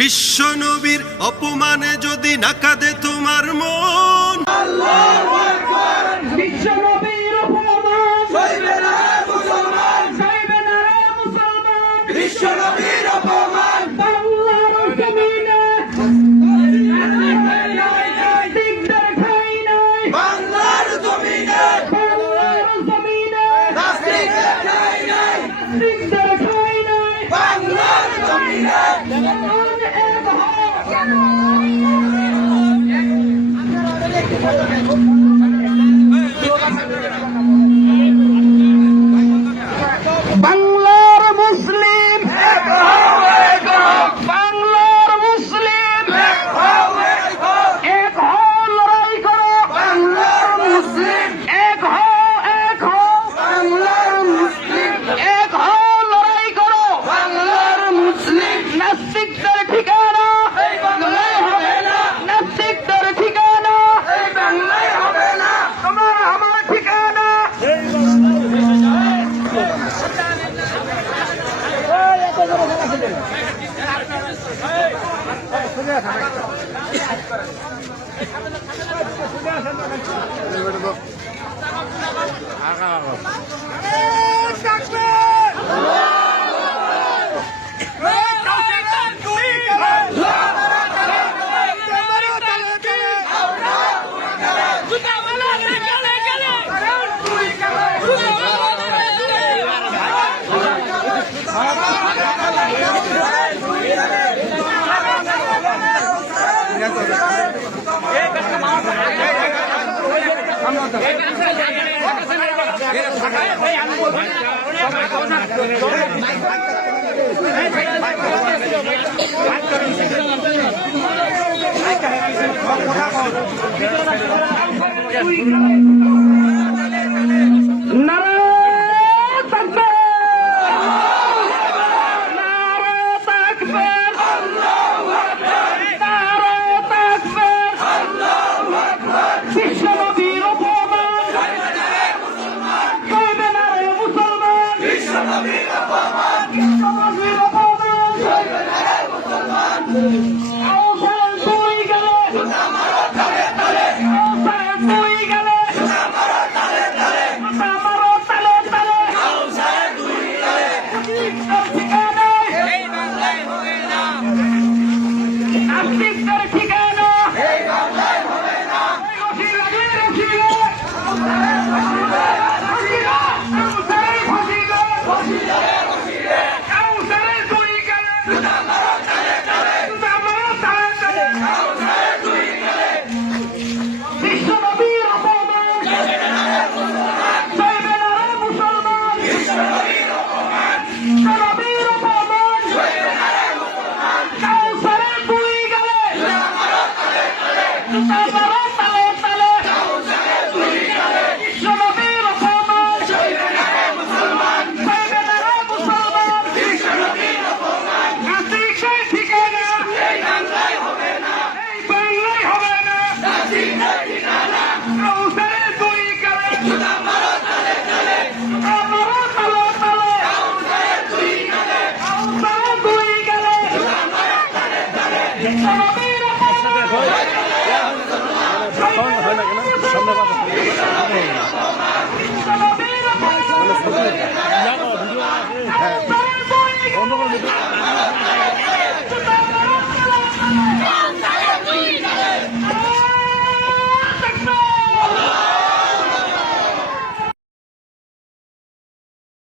বিশ্ব নবীর অপমানে যদি না কাঁদে তোমার মন, আল্লাহু আকবার। বিশ্ব নবীর অপমান সইবে না মুসলমান, সইবে না মুসলমান। বিশ্ব নবীর অপমান বাংলার জমিনে দিগদার খাই নাই, বাংলার জমিনে নাস্তিকদের খাই নাই, দিগদার খাই নাই, বাংলার জমিনে। বাংলার মুসলিম বাংলার মুসলিম এক হও, লড়াই করো বাংলার মুসলিম, এক হও বাংলার মুসলিম, এক হও, লড়াই করো বাংলার মুসলিম। নাস্তিকদের ঠিকানা এই বাংলায় হবে না, নাস্তিকদের ঠিকানা এই বাংলায় হবে না, তোমার আমার ঠিকানা হয় না কেন?